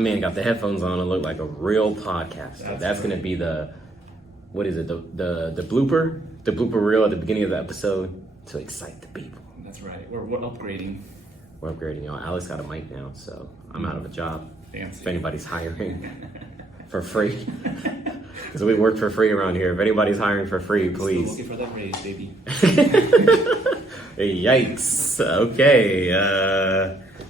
man got the headphones on and looked like a real podcaster. That's going to be the, what is it, the blooper? The blooper reel at the beginning of the episode to excite the people. That's right. We're upgrading. We're upgrading, y'all. Alex got a mic now, so I'm out of a job. Fancy. If anybody's hiring for free. Because we work for free around here. If anybody's hiring for free, please. Still looking for that raise, baby. Yikes. Okay.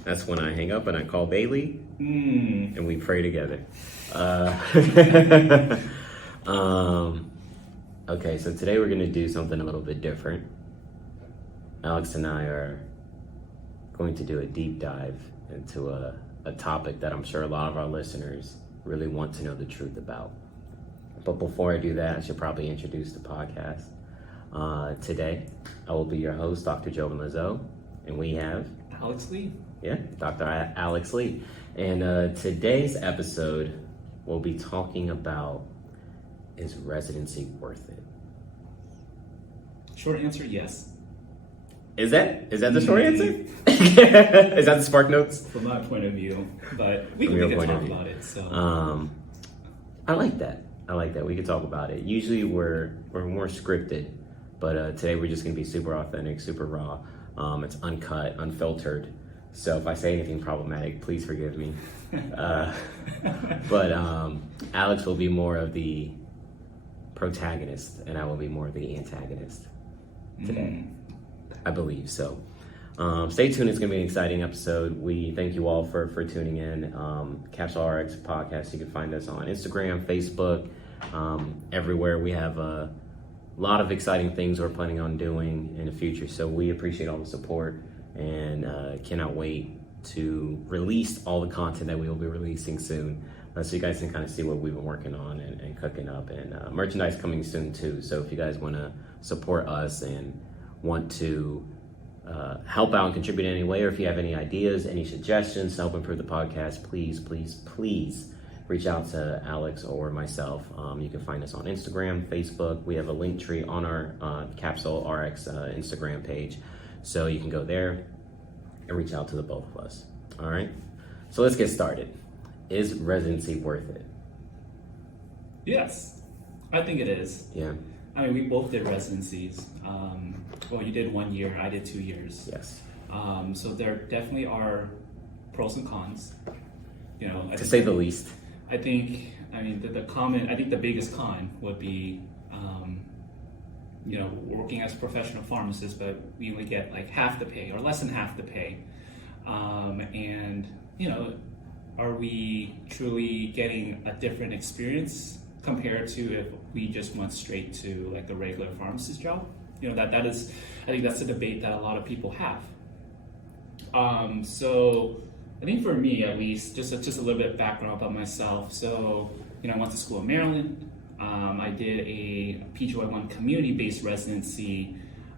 That's when I hang up and I call Bailey and we pray together. Okay, so today we're going to do something a little bit different. Alex and I are going to do a deep dive into a topic that I'm sure a lot of our listeners really want to know the truth about. But before I do that, I should probably introduce the podcast. Today, I will be your host, Dr. Jovin and we have... Alex Lee. Yeah, Dr. Alex Lee. And today's episode, we'll be talking about, is residency worth it? Short answer, yes. Is that the short answer? Is that the spark notes? From my point of view, but we can talk about it. So I like that. We could talk about it. Usually we're more scripted, but today we're just gonna be super authentic, super raw. It's uncut, unfiltered. So if I say anything problematic, please forgive me. But Alex will be more of the protagonist, and I will be more of the antagonist today. I believe so. Stay tuned. It's going to be an exciting episode. We thank you all for tuning in. Capsule RX podcast. You can find us on Instagram, Facebook, everywhere. We have a lot of exciting things we're planning on doing in the future. So we appreciate all the support and cannot wait to release all the content that we will be releasing soon. So you guys can kind of see what we've been working on and cooking up, and merchandise coming soon too. So if you guys want to support us and want to help out and contribute in any way, or if you have any ideas, any suggestions to help improve the podcast, please reach out to Alex or myself. You can find us on Instagram, Facebook. We have a link tree on our Capsule RX Instagram page, so you can go there and reach out to the both of us. All right, so let's get started. Is residency worth it? Yes, I think it is. Yeah. I mean, we both did residencies. Well, you did 1 year, I did 2 years. Yes. So there definitely are pros and cons. You know, to say the least. I think the biggest con would be, working as a professional pharmacist, but we only get like half the pay or less than half the pay. Are we truly getting a different experience compared to if we just went straight to like the regular pharmacist job? That is, I think that's a debate that a lot of people have. So I think for me, at least, just a little bit of background about myself. So, I went to school in Maryland. I did a PGY1 community-based residency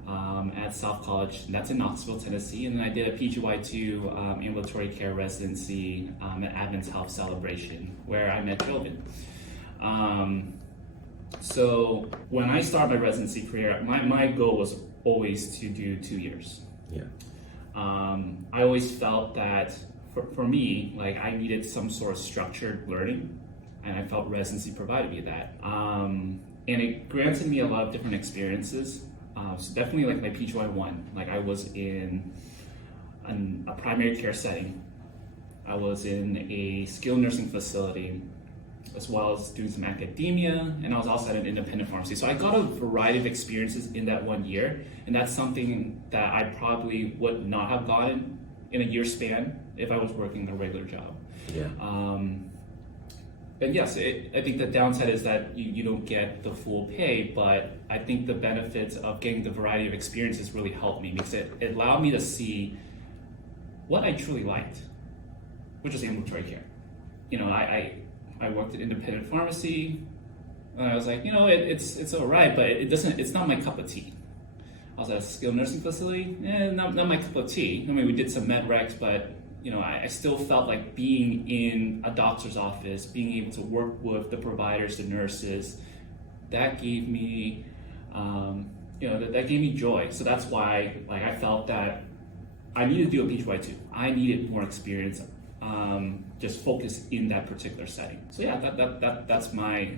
at South College, and that's in Knoxville, Tennessee. And then I did a PGY2 ambulatory care residency at Advent's Health Celebration, where I met Jovin. So when I started my residency career, my goal was always to do 2 years. Yeah. I always felt that for me, like I needed some sort of structured learning, and I felt residency provided me that. And it granted me a lot of different experiences. So definitely like my PGY1, like I was in a primary care setting. I was in a skilled nursing facility, as well as doing some academia, and I was also at an independent pharmacy. So I got a variety of experiences in that 1 year, and that's something that I probably would not have gotten in a year span if I was working a regular job. Yeah. And yes, I think the downside is that you don't get the full pay, but I think the benefits of getting the variety of experiences really helped me, because it allowed me to see what I truly liked, which is ambulatory care. I worked at independent pharmacy, and I was like, it's all right, but it's not my cup of tea. I was at a skilled nursing facility, not my cup of tea. I mean, we did some med recs, but I still felt like being in a doctor's office, being able to work with the providers, the nurses, that gave me, that gave me joy. So that's why, like, I felt that I needed to do a PGY2. I needed more experience just focus in that particular setting. So yeah, that's my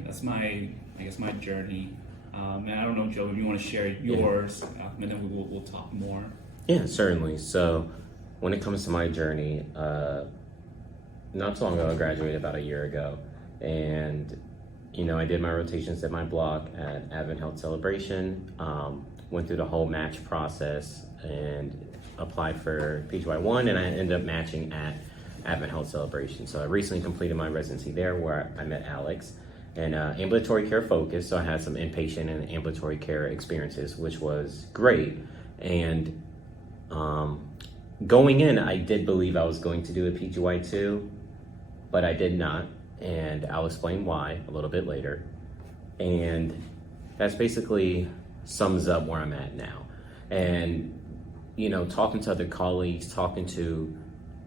I guess my journey. And I don't know, Joe, if you want to share yours, and then we'll talk more. Yeah, certainly. So when it comes to my journey, not so long ago, I graduated about a year ago, and I did my rotations at my block at Advent Health Celebration, went through the whole match process and applied for PGY1, and I ended up matching at Advent Health Celebration. So I recently completed my residency there, where I met Alex, and ambulatory care focused, so I had some inpatient and ambulatory care experiences, which was great. And going in, I did believe I was going to do a PGY2, but I did not, and I'll explain why a little bit later. And that's basically sums up where I'm at now. And talking to other colleagues, talking to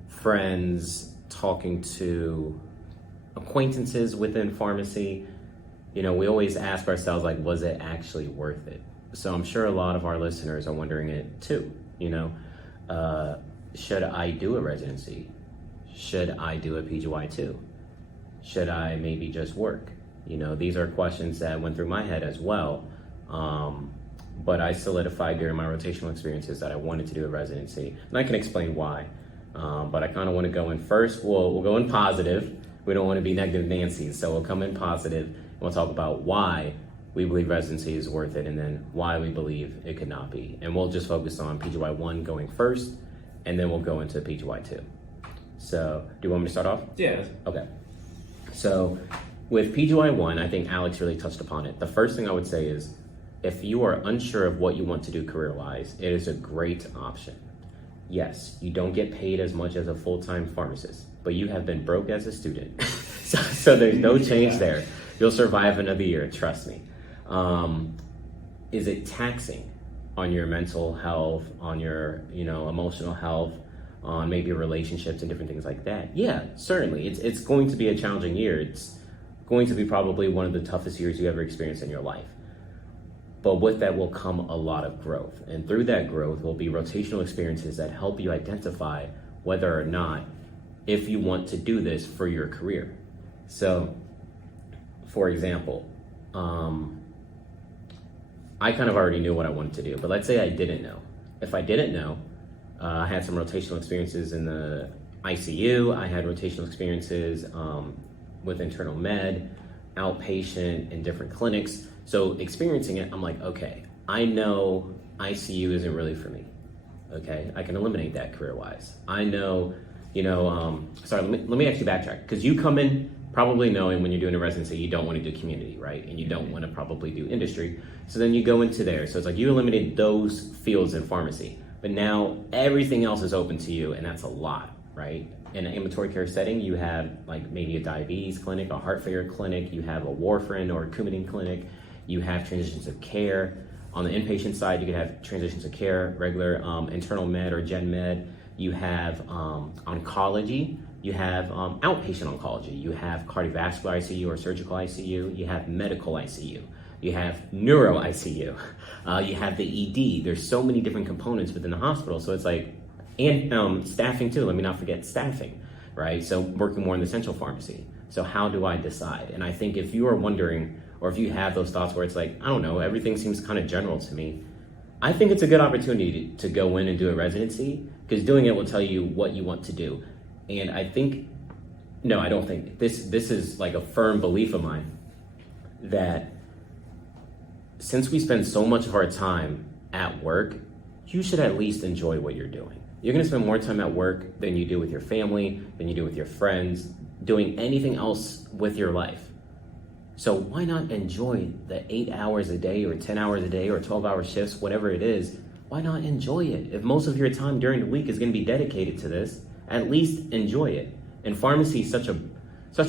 friends, talking to acquaintances within pharmacy, we always ask ourselves, like, was it actually worth it? So I'm sure a lot of our listeners are wondering it too. Should I do a residency? Should I do a PGY2? Should I maybe just work? These are questions that went through my head as well. But I solidified during my rotational experiences that I wanted to do a residency, and I can explain why. But I kind of want to go in first. We'll go in positive. We don't want to be negative Nancy, so we'll come in positive, and we'll talk about why we believe residency is worth it, and then why we believe it could not be. And we'll just focus on PGY1 going first, and then we'll go into PGY2. So, do you want me to start off? Yeah. Okay. So, with PGY1, I think Alex really touched upon it. The first thing I would say is, if you are unsure of what you want to do career-wise, it is a great option. Yes, you don't get paid as much as a full-time pharmacist, but you have been broke as a student. so there's no change there. You'll survive another year, trust me. Is it taxing on your mental health, on your emotional health, on maybe relationships and different things like that? Yeah, certainly. It's going to be a challenging year. It's going to be probably one of the toughest years you ever experienced in your life. But with that will come a lot of growth. And through that growth will be rotational experiences that help you identify whether or not if you want to do this for your career. So, for example, I kind of already knew what I wanted to do, but let's say I didn't know. If I didn't know, I had some rotational experiences in the ICU. I had rotational experiences with internal med, outpatient, in different clinics. So experiencing it, I'm like, okay, I know ICU isn't really for me. Okay, I can eliminate that career-wise. I know, sorry, let me actually backtrack, because you come in probably knowing when you're doing a residency, you don't want to do community, right? And you don't want to probably do industry. So then you go into there. So it's like you eliminated those fields in pharmacy, but now everything else is open to you, and that's a lot, right? In an ambulatory care setting, you have like maybe a diabetes clinic, a heart failure clinic, you have a warfarin or a Coumadin clinic, you have transitions of care. On the inpatient side, you could have transitions of care, regular internal med or gen med. You have oncology. You have outpatient oncology. You have cardiovascular ICU or surgical ICU. You have medical ICU. You have neuro ICU. You have the ED. There's so many different components within the hospital. So it's like, and staffing too. Let me not forget staffing, right? So working more in the central pharmacy. So how do I decide? And I think if you are wondering, or if you have those thoughts where it's like, I don't know, everything seems kind of general to me, I think it's a good opportunity to go in and do a residency, because doing it will tell you what you want to do. And I think, no, I don't think, this is like a firm belief of mine, that since we spend so much of our time at work, you should at least enjoy what you're doing. You're gonna spend more time at work than you do with your family, than you do with your friends, doing anything else with your life. So why not enjoy the 8 hours a day or 10 hours a day or 12-hour shifts, whatever it is? Why not enjoy it? If most of your time during the week is going to be dedicated to this, at least enjoy it. And pharmacy is such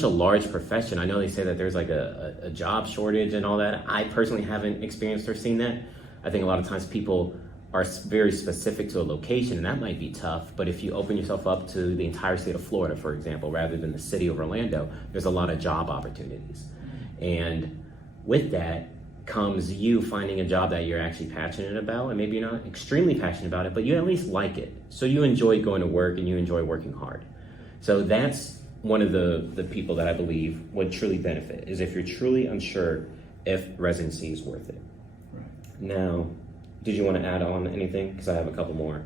a large profession. I know they say that there's like a job shortage and all that. I personally haven't experienced or seen that. I think a lot of times people are very specific to a location, and that might be tough. But if you open yourself up to the entire state of Florida, for example, rather than the city of Orlando, there's a lot of job opportunities. And with that comes you finding a job that you're actually passionate about, and maybe you're not extremely passionate about it, but you at least like it. So you enjoy going to work and you enjoy working hard. So that's one of the people that I believe would truly benefit, is if you're truly unsure if residency is worth it. Right. Now, did you want to add on anything? Because I have a couple more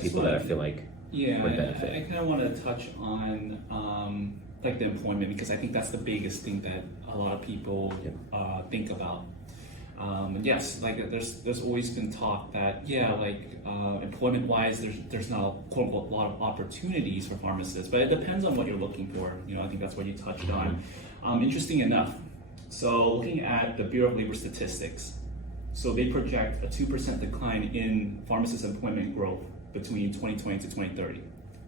people that I feel like would benefit. I kind of want to touch on like the employment, because I think that's the biggest thing that a lot of people think about. Yes, like there's always been talk that employment wise there's not a quote unquote lot of opportunities for pharmacists, but it depends on what you're looking for. I think that's what you touched on. Interesting enough, so looking at the Bureau of Labor Statistics, so they project a 2% decline in pharmacist employment growth between 2020 to 2030.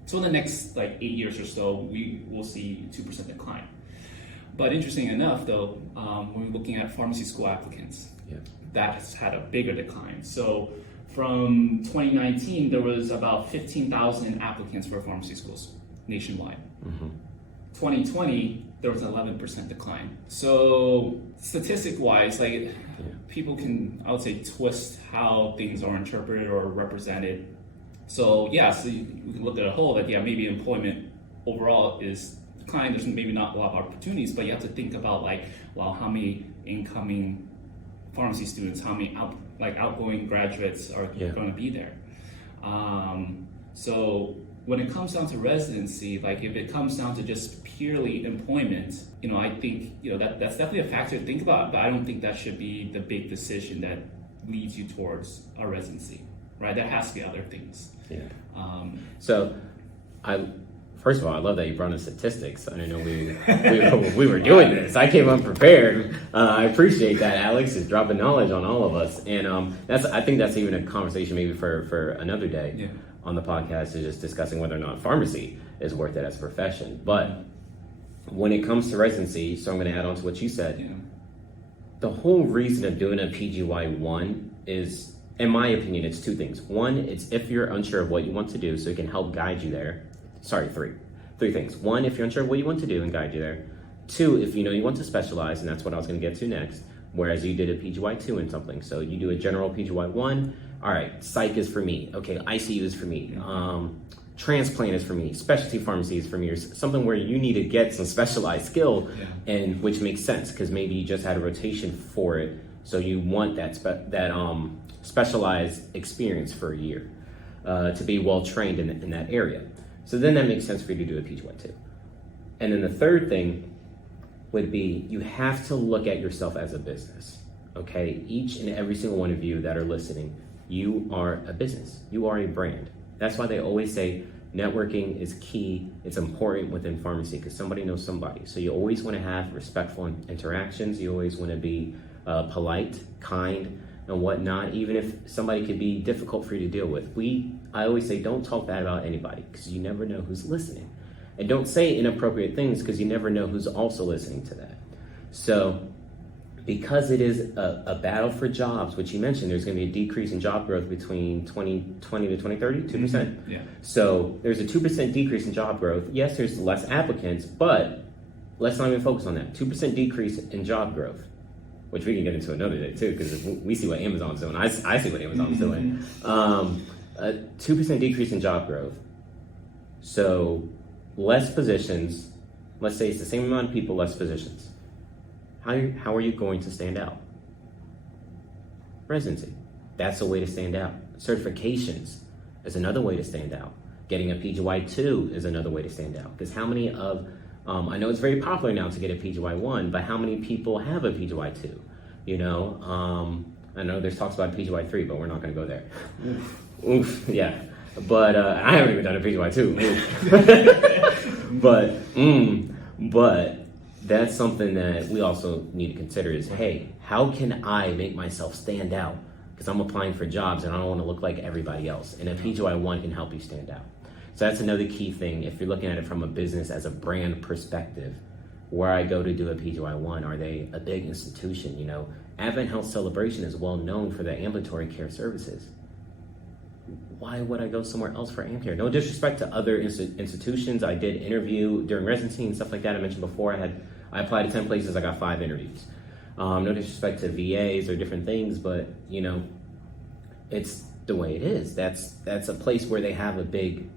So in the next 8 years or so, we will see 2% decline. But interesting enough, though, when we're looking at pharmacy school applicants, that has had a bigger decline. So from 2019, there was about 15,000 applicants for pharmacy schools nationwide. 2020, there was an 11% decline. So statistic-wise, people can, I would say, twist how things are interpreted or represented. So we can look at a whole that maybe employment overall is declined. There's maybe not a lot of opportunities, but you have to think about how many incoming pharmacy students, how many outgoing graduates are going to be there. So when it comes down to residency, if it comes down to just purely employment, I think that's definitely a factor to think about, but I don't think that should be the big decision that leads you towards a residency, right? There has to be other things. First of all, I love that you brought in statistics. I didn't know we were doing this. I came unprepared. I appreciate that. Alex is dropping knowledge on all of us, and I think that's even a conversation maybe for another day on the podcast, is just discussing whether or not pharmacy is worth it as a profession. But when it comes to residency, so I'm going to add on to what you said. The whole reason of doing a PGY1 is, in my opinion, it's two things. One, it's if you're unsure of what you want to do, so it can help guide you there. Sorry, three things. One, if you're unsure of what you want to do and guide you there. Two, if you want to specialize, and that's what I was going to get to next, whereas you did a PGY2 in something. So you do a general PGY1, all right, psych is for me. Okay, ICU is for me. Transplant is for me. Specialty pharmacy is for me. Or something where you need to get some specialized skill, and which makes sense because maybe you just had a rotation for it. So you want that specialized experience for a year to be well trained in that area. So then that makes sense for you to do a PGY2. And then the third thing would be, you have to look at yourself as a business, okay? Each and every single one of you that are listening, you are a business. You are a brand. That's why they always say networking is key. It's important within pharmacy because somebody knows somebody. So you always want to have respectful interactions. You always want to be polite, kind, and whatnot, even if somebody could be difficult for you to deal with. I always say, don't talk bad about anybody because you never know who's listening. And don't say inappropriate things because you never know who's also listening to that. So because it is a battle for jobs, which you mentioned, there's going to be a decrease in job growth between 2020 to 2030, 2%. So there's a 2% decrease in job growth. Yes, there's less applicants, but let's not even focus on that. 2% decrease in job growth, which we can get into another day too, because we see what Amazon's doing. I see what Amazon's doing. A 2% decrease in job growth. So less positions, let's say it's the same amount of people, less positions. How are you going to stand out? Residency, that's a way to stand out. Certifications is another way to stand out. Getting a PGY2 is another way to stand out. Because how many of, I know it's very popular now to get a PGY1, but how many people have a PGY2? I know there's talks about PGY3, but we're not going to go there. Oof, yeah. But I haven't even done a PGY2. But that's something that we also need to consider is, hey, how can I make myself stand out? Because I'm applying for jobs and I don't want to look like everybody else. And a PGY1 can help you stand out. So that's another key thing. If you're looking at it from a business as a brand perspective, where I go to do a PGY1, are they a big institution? Advent Health Celebration is well known for their ambulatory care services. Why would I go somewhere else for AM care? No disrespect to other institutions. I did interview during residency and stuff like that. I mentioned before, I applied to 10 places, I got 5 interviews. No disrespect to VAs or different things, but it's the way it is. That's a place where they have a big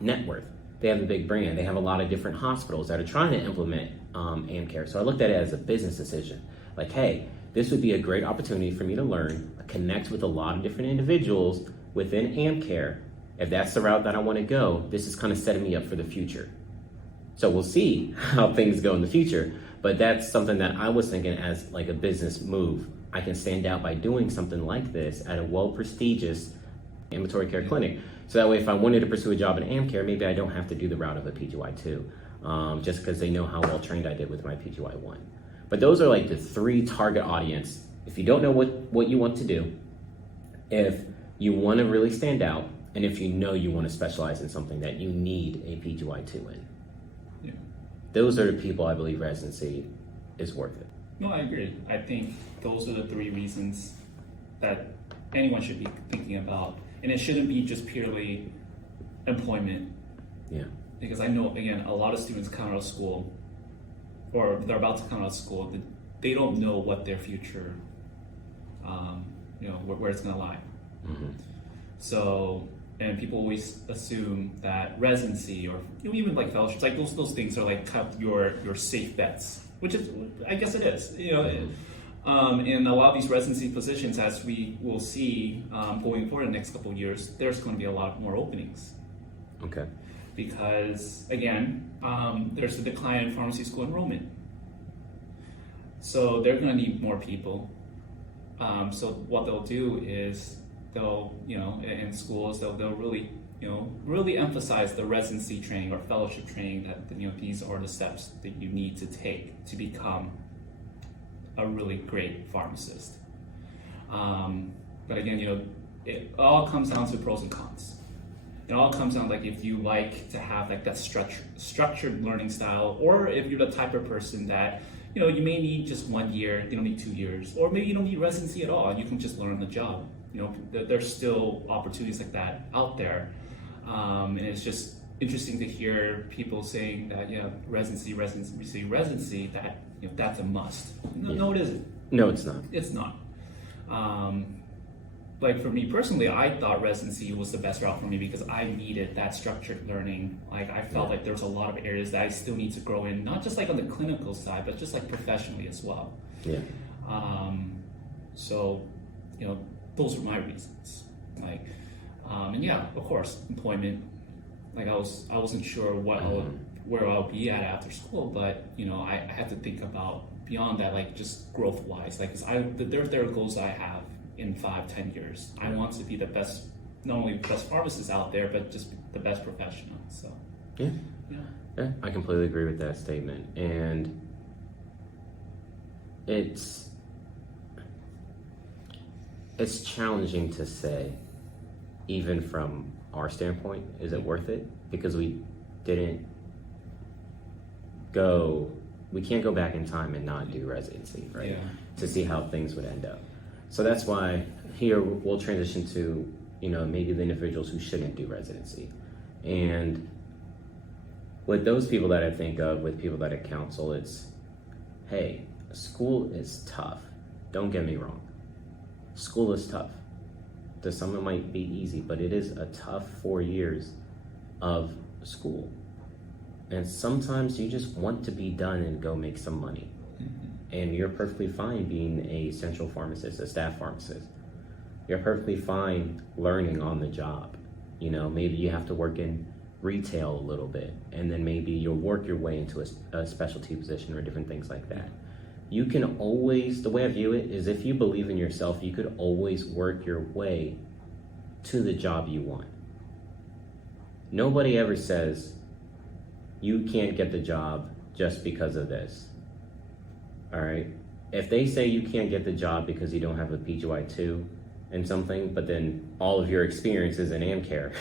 net worth. they have a big brand. They have a lot of different hospitals that are trying to implement AmCare. So I looked at it as a business decision. Like, hey, this would be a great opportunity for me to learn, connect with a lot of different individuals within AmCare. If that's the route that I want to go, this is kind of setting me up for the future. So we'll see how things go in the future. But that's something that I was thinking as like a business move. I can stand out by doing something like this at a well-prestigious ambulatory care clinic. So that way, if I wanted to pursue a job in AmCare, maybe I don't have to do the route of a PGY2, just because they know how well trained I did with my PGY1. But those are like the 3 target audience. If you don't know what you want to do, if you want to really stand out, and if you know you want to specialize in something that you need a PGY2 in. Yeah. Those are the people I believe residency is worth it. No, I agree. I think those are the 3 reasons that anyone should be thinking about. And it shouldn't be just purely employment. Yeah. Because I know, again, a lot of students come out of school, or they're about to come out of school, they don't know what their future, where it's going to lie. Mm-hmm. So, and people always assume that residency or even like fellowships, like those things are like kind of your safe bets, which is, I guess it is. In a lot of these residency positions, as we will see going forward in the next couple of years, there's going to be a lot more openings. Okay. Because again, there's a decline in pharmacy school enrollment. So they're going to need more people. So what they'll do is they'll, in schools, they'll really emphasize the residency training or fellowship training that, these are the steps that you need to take to become a really great pharmacist. But again, it all comes down to pros and cons. It all comes down like if you like to have like that structured learning style, or if you're the type of person that you may need just 1 year, you don't need 2 years, or maybe you don't need residency at all, and you can just learn the job. There's still opportunities like that out there, and it's just interesting to hear people saying that residency, that that's a must. No, it isn't. No, it's not. It's not. Like for me personally, I thought residency was the best route for me because I needed that structured learning. Like I felt like there was a lot of areas that I still need to grow in, not just like on the clinical side, but just like professionally as well. Yeah. So, those were my reasons. Like, and yeah, of course, employment. Like I wasn't sure where I'll be at after school, but I had to think about beyond that, like just growth wise. Like, cause there are goals I have in 5-10 years. I want to be the best, not only the best pharmacist out there, but just the best professional. So yeah, I completely agree with that statement, and it's challenging to say, even from our standpoint, is it worth it? Because we can't go back in time and not do residency, right? Yeah. To see how things would end up. So that's why here we'll transition to, maybe the individuals who shouldn't do residency. And with those people that I think of, with people that I counsel, it's, hey, school is tough. Don't get me wrong. School is tough. To some it might be easy, but it is a tough 4 years of school. And sometimes you just want to be done and go make some money. And you're perfectly fine being a central pharmacist, a staff pharmacist. You're perfectly fine learning on the job. Maybe you have to work in retail a little bit, and then maybe you'll work your way into a specialty position or different things like that. You can always, the way I view it is, if you believe in yourself, you could always work your way to the job you want. Nobody ever says you can't get the job just because of this. All right. If they say you can't get the job because you don't have a PGY2 and something, but then all of your experience is in AmCare,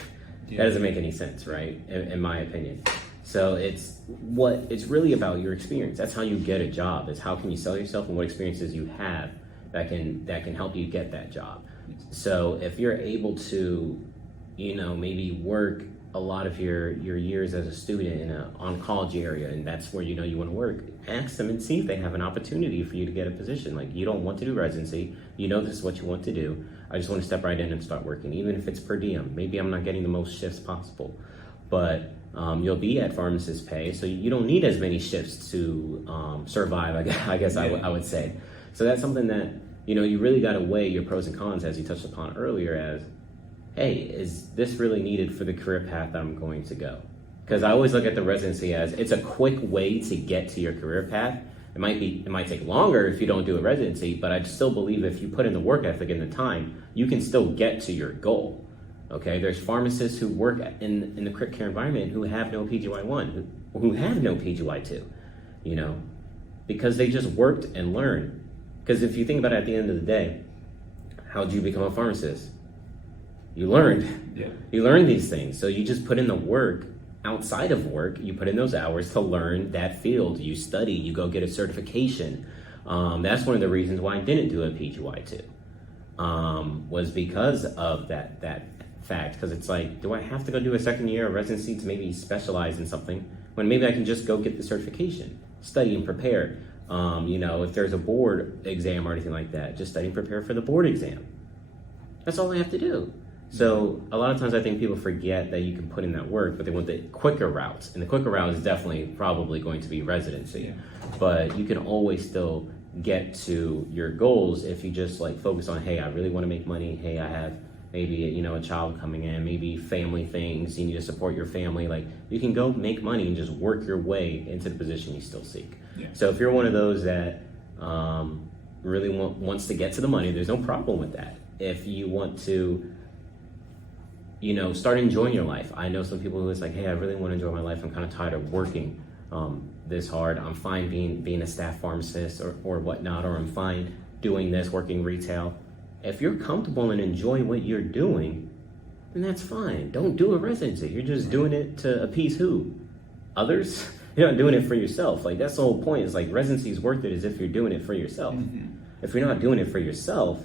that doesn't make any sense, right? In my opinion. So it's really about your experience. That's how you get a job. Is how can you sell yourself and what experiences you have that can help you get that job. So if you're able to, maybe work a lot of your years as a student in an oncology area, and that's where you want to work, ask them and see if they have an opportunity for you to get a position. Like, you don't want to do residency, this is what you want to do. I just want to step right in and start working, even if it's per diem. Maybe I'm not getting the most shifts possible, but you'll be at pharmacist pay, so you don't need as many shifts to survive, I guess I would say. So that's something that, you really got to weigh your pros and cons, as you touched upon earlier, as, hey, is this really needed for the career path that I'm going to go? Because I always look at the residency as it's a quick way to get to your career path. It might take longer if you don't do a residency, but I still believe if you put in the work ethic and the time, you can still get to your goal. Okay, there's pharmacists who work in the crit care environment who have no PGY1, who have no PGY2, because they just worked and learned. Because if you think about it, at the end of the day, how did you become a pharmacist? You learned. Yeah. You learned these things. So you just put in the work outside of work. You put in those hours to learn that field. You study. You go get a certification. That's one of the reasons why I didn't do a PGY2. Was because of that fact. Because it's like, do I have to go do a second year of residency to maybe specialize in something when maybe I can just go get the certification, study and prepare? If there's a board exam or anything like that, just study and prepare for the board exam. That's all I have to do. So a lot of times I think people forget that you can put in that work, but they want the quicker routes. And the quicker route is definitely probably going to be residency. Yeah. But you can always still get to your goals if you just focus on, hey, I really want to make money. Hey, I have maybe, a child coming in, maybe family things. You need to support your family. You can go make money and just work your way into the position you still seek. Yeah. So if you're one of those that really wants to get to the money, there's no problem with that. If you want to, start enjoying your life. I know some people who is like, hey, I really want to enjoy my life. I'm kind of tired of working this hard. I'm fine being a staff pharmacist or whatnot, or I'm fine doing this, working retail. If you're comfortable and enjoy what you're doing, then that's fine. Don't do a residency. You're just doing it to appease who? Others? You're not doing it for yourself. That's the whole point. Is residency is worth it as if you're doing it for yourself. Mm-hmm. If you're not doing it for yourself,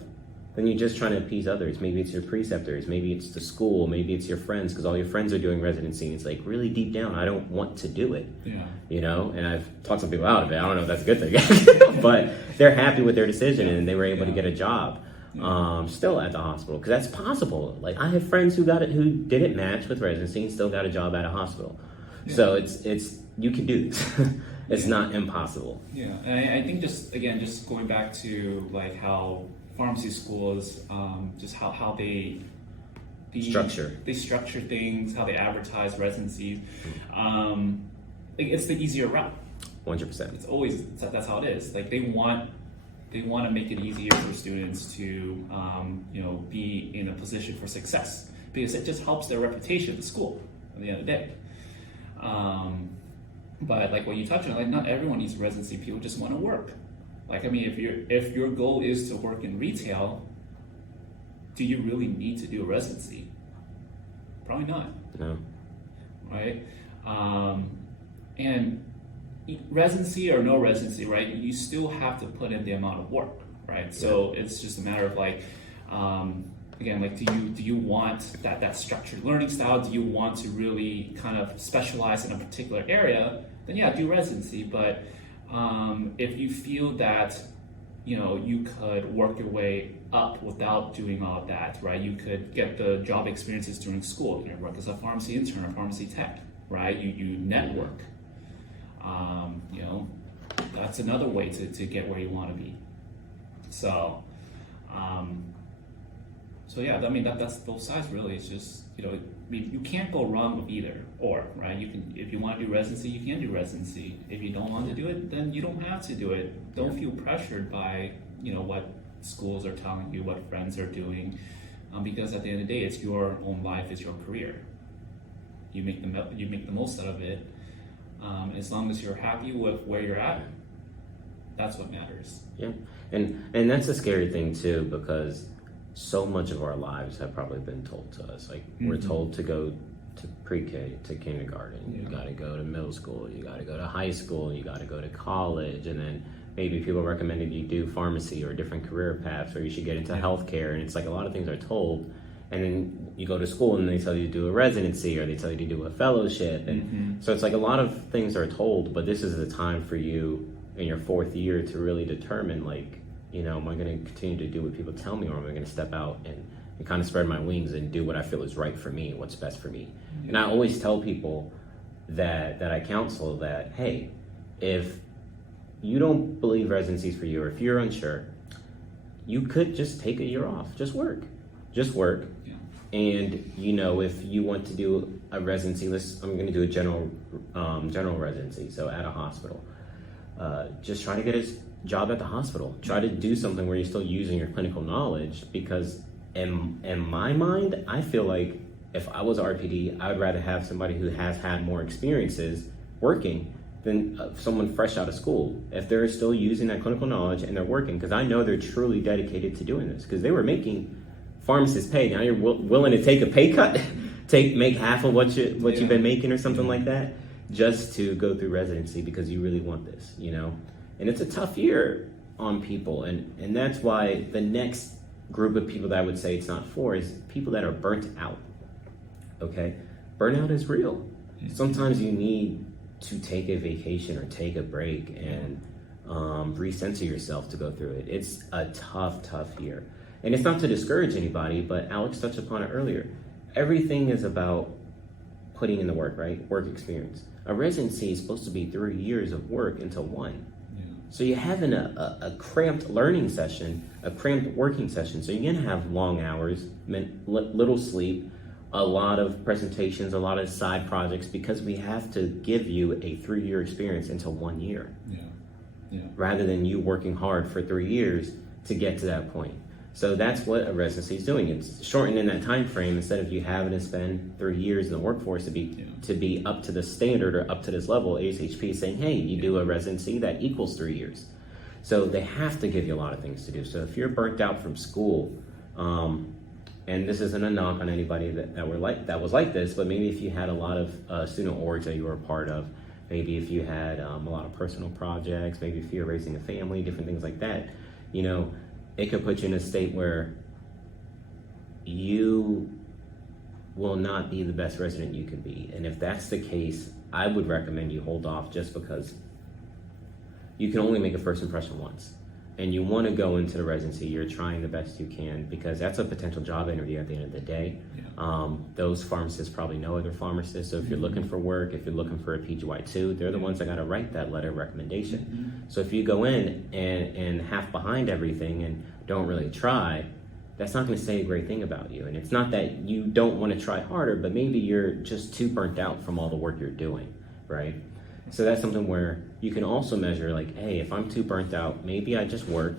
then you're just trying to appease others. Maybe it's your preceptors, maybe it's the school, maybe it's your friends, because all your friends are doing residency. It's really deep down, I don't want to do it. Yeah. And I've talked some people out of it. I don't know if that's a good thing, but they're happy with their decision and they were able to get a job. Still at the hospital, because that's possible. I have friends who didn't match with residency and still got a job at a hospital. Yeah. So it's you can do this. It's not impossible. Yeah, and I think just going back to how pharmacy schools, just how they structure things, how they advertise residencies. It's the easier route. 100%. It's always that's how it is. They want to make it easier for students to be in a position for success, because it just helps their reputation at the school at the end of the day. But what you touched on, not everyone needs residency. People just want to work. If your goal is to work in retail, do you really need to do a residency? Probably not. No. Right? And residency or no residency, right? You still have to put in the amount of work, right? So it's just a matter of do you want that structured learning style? Do you want to really kind of specialize in a particular area? Then yeah, do residency. But if you feel that you could work your way up without doing all of that, right? You could get the job experiences during school. You work as a pharmacy intern or pharmacy tech, right? You network. That's another way to get where you want to be. So yeah, that's both sides really. It's just, you can't go wrong with either or, right? You can, if you want to do residency, you can do residency. If you don't want to do it, then you don't have to do it. Don't feel pressured by, what schools are telling you, what friends are doing, because at the end of the day, it's your own life, it's your career. You make the most out of it. As long as you're happy with where you're at, that's what matters. Yeah, and that's a scary thing too, because so much of our lives have probably been told to us. We're told to go to pre-K, to kindergarten. You got to go to middle school. You got to go to high school. You got to go to college, and then maybe people recommended you do pharmacy or different career paths, or you should get into healthcare. And it's a lot of things are told. And then you go to school and they tell you to do a residency, or they tell you to do a fellowship. And so it's a lot of things are told, but this is the time for you in your fourth year to really determine, am I going to continue to do what people tell me, or am I going to step out and kind of spread my wings and do what I feel is right for me, what's best for me? And I always tell people, that I counsel that, hey, if you don't believe residency is for you, or if you're unsure, you could just take a year off. Just work. Yeah. And if you want to do a residency, I'm going to do a general residency, so at a hospital. Just try to get a job at the hospital. Try to do something where you're still using your clinical knowledge, because in my mind, I feel like if I was RPD, I would rather have somebody who has had more experiences working than someone fresh out of school. If they're still using that clinical knowledge and they're working, because I know they're truly dedicated to doing this, because they were making pharmacists pay. Now you're willing to take a pay cut, make half of what you've been making or something like that, just to go through residency because you really want this, And it's a tough year on people, and that's why the next group of people that I would say it's not for is people that are burnt out. Okay? Burnout is real. Sometimes you need to take a vacation or take a break and recenter yourself to go through it. It's a tough year. And it's not to discourage anybody, but Alex touched upon it earlier. Everything is about putting in the work, right? Work experience. A residency is supposed to be 3 years of work into one. So you're having a cramped learning session, a cramped working session. So you're gonna have long hours, little sleep, a lot of presentations, a lot of side projects, because we have to give you a 3-year experience into 1 year. Rather than you working hard for 3 years to get to that point. So that's what a residency is doing. It's shortening that time frame. Instead of you having to spend 3 years in the workforce to be up to the standard or up to this level, ASHP is saying, hey, you do a residency that equals 3 years. So they have to give you a lot of things to do. So if you're burnt out from school, and this isn't a knock on anybody that was like this, but maybe if you had a lot of student orgs that you were a part of, maybe if you had a lot of personal projects, maybe if you're raising a family, different things like that, it could put you in a state where you will not be the best resident you could be. And if that's the case, I would recommend you hold off, just because you can only make a first impression once. And you want to go into the residency, you're trying the best you can, because that's a potential job interview at the end of the day. Those pharmacists probably know other pharmacists. So if you're looking for work, if you're looking for a PGY2, they're the ones that got to write that letter of recommendation. So if you go in and half behind everything and don't really try, that's not going to say a great thing about you. And it's not that you don't want to try harder, but maybe you're just too burnt out from all the work you're doing, right? So that's something where you can also measure, like, hey, if I'm too burnt out, maybe I just work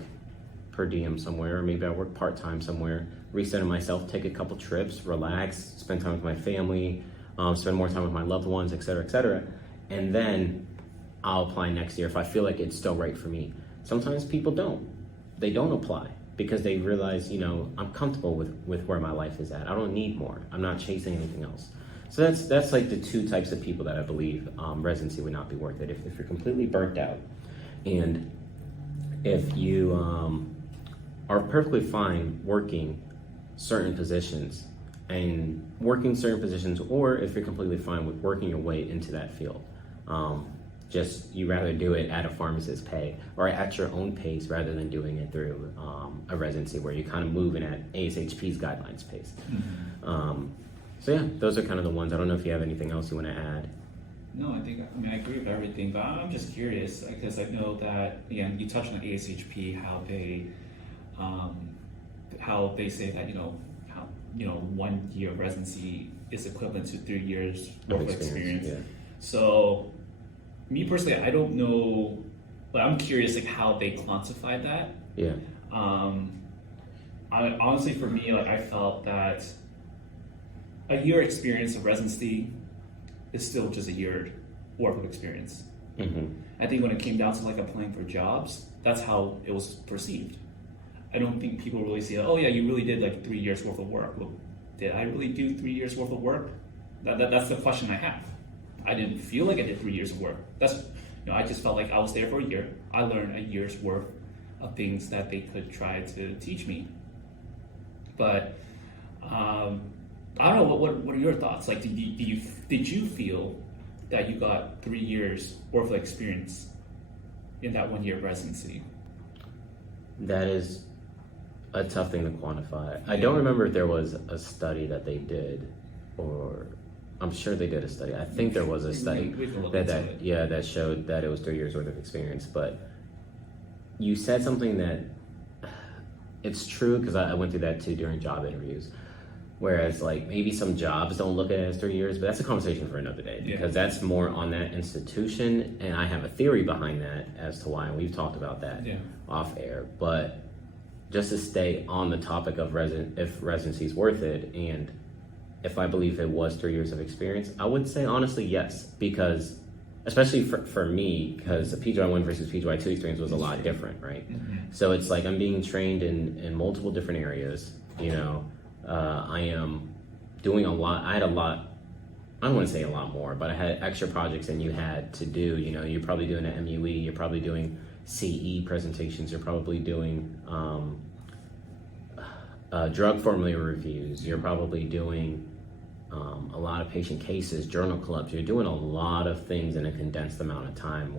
per diem somewhere, or maybe I work part-time somewhere, recenter myself, take a couple trips, relax, spend time with my family, spend more time with my loved ones, et cetera, and then I'll apply next year if I feel like it's still right for me. Sometimes people don't. They don't apply because they realize, I'm comfortable with where my life is at. I don't need more. I'm not chasing anything else. So that's like the two types of people that I believe residency would not be worth it. If you're completely burnt out, and if you are perfectly fine working certain positions, or if you're completely fine with working your way into that field. Just you rather do it at a pharmacist's pay or at your own pace rather than doing it through a residency where you're kind of moving at ASHP's guidelines pace. So yeah, those are kind of the ones. I don't know if you have anything else you want to add. No, I agree with everything, but I'm just curious because I know that, again, you touched on ASHP, how they say that, 1 year of residency is equivalent to 3 years worth of experience. Yeah. So me personally, I don't know, but I'm curious like how they quantify that. Yeah. Honestly, for me, like I felt that a year experience of residency is still just a year worth of experience. I think when it came down to like applying for jobs, that's how it was perceived. I don't think people really see, oh yeah, you really did like 3 years worth of work. Well, did I really do 3 years worth of work? That's the question I have. I didn't feel like I did 3 years of work. I just felt like I was there for a year. I learned a year's worth of things that they could try to teach me. But I don't know. What are your thoughts? Like, did you feel that you got 3 years worth of experience in that 1 year of residency? That is a tough thing to quantify. I don't remember if there was a study that they did, or I'm sure they did a study. I think there was a study We can look that into it. yeah, that showed that it was 3 years worth of experience. But you said something that it's true, because I went through that too during job interviews. Whereas, like, maybe some jobs don't look at it as 3 years, but that's a conversation for another day, because that's more on that institution, and I have a theory behind that as to why, and we've talked about that off air. But just to stay on the topic of if residency is worth it, and if I believe it was 3 years of experience, I would say honestly yes, because especially for me, because the PGY1 versus PGY2 experience was a lot different, right? So it's like I'm being trained in multiple different areas, you know. I am doing a lot. I had a lot, I don't want to say a lot more, but I had extra projects than you had to do. You know, you're probably doing an MUE, you're probably doing CE presentations, you're probably doing drug formula reviews, you're probably doing a lot of patient cases, journal clubs. You're doing a lot of things in a condensed amount of time,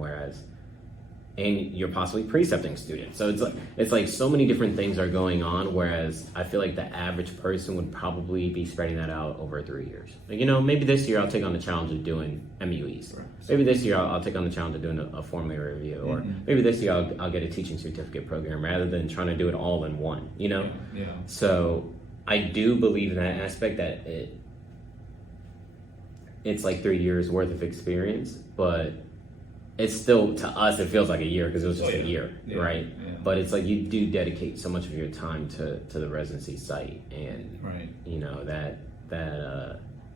and you're possibly precepting students. So it's like so many different things are going on, whereas I feel like the average person would probably be spreading that out over 3 years. Like, you know, maybe this year I'll take on the challenge of doing MUEs. Right. Maybe this year I'll take on the challenge of doing a formulary review, or maybe this year I'll get a teaching certificate program rather than trying to do it all in one, you know? Yeah. So I do believe in that aspect, that it's like 3 years worth of experience, but it's still, to us, it feels like a year because it was just a year, right? Yeah. But it's like you do dedicate so much of your time to the residency site, and you know that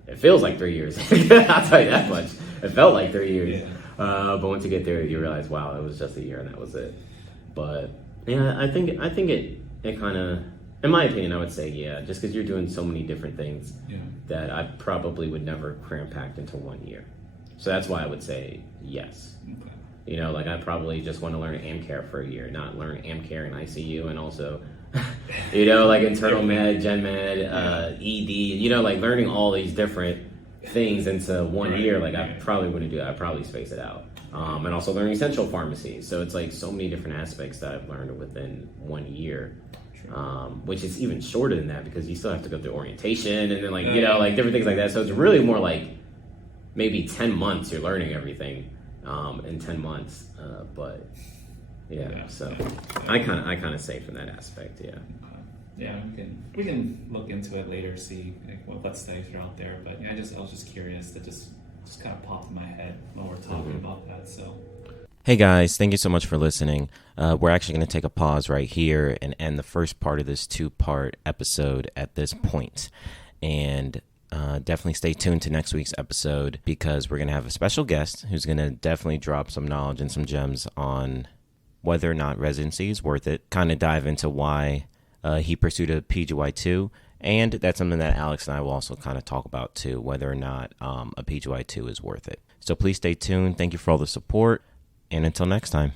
it feels like 3 years. I'll tell you that much. It felt like 3 years, but once you get there, you realize, wow, it was just a year and that was it. But yeah, I think it kind of, in my opinion, I would say just because you're doing so many different things that I probably would never cram packed into 1 year. So that's why I would say yes. Okay. You know, like I probably just want to learn AmCare for a year, not learn AmCare in ICU, and also, you know, like internal med, gen med, ED, you know, like learning all these different things into 1 year. Like I probably wouldn't do that. I'd probably space it out. And also learning essential pharmacy. So it's like so many different aspects that I've learned within 1 year. Which is even shorter than that, because you still have to go through orientation and then like, you know, like different things like that. So it's really more like maybe 10 months you're learning everything in 10 months. But so I kind of say from that aspect, Yeah, we can look into it later, see what studies are out there. But I was just curious. That just kind of popped in my head when we're talking about that. So. Hey guys, thank you so much for listening. We're actually going to take a pause right here and end the first part of this 2-part episode at this point. And definitely stay tuned to next week's episode, because we're going to have a special guest who's going to definitely drop some knowledge and some gems on whether or not residency is worth it, kind of dive into why he pursued a PGY2, and that's something that Alex and I will also kind of talk about too, whether or not a PGY2 is worth it. So please stay tuned. Thank you for all the support. And until next time.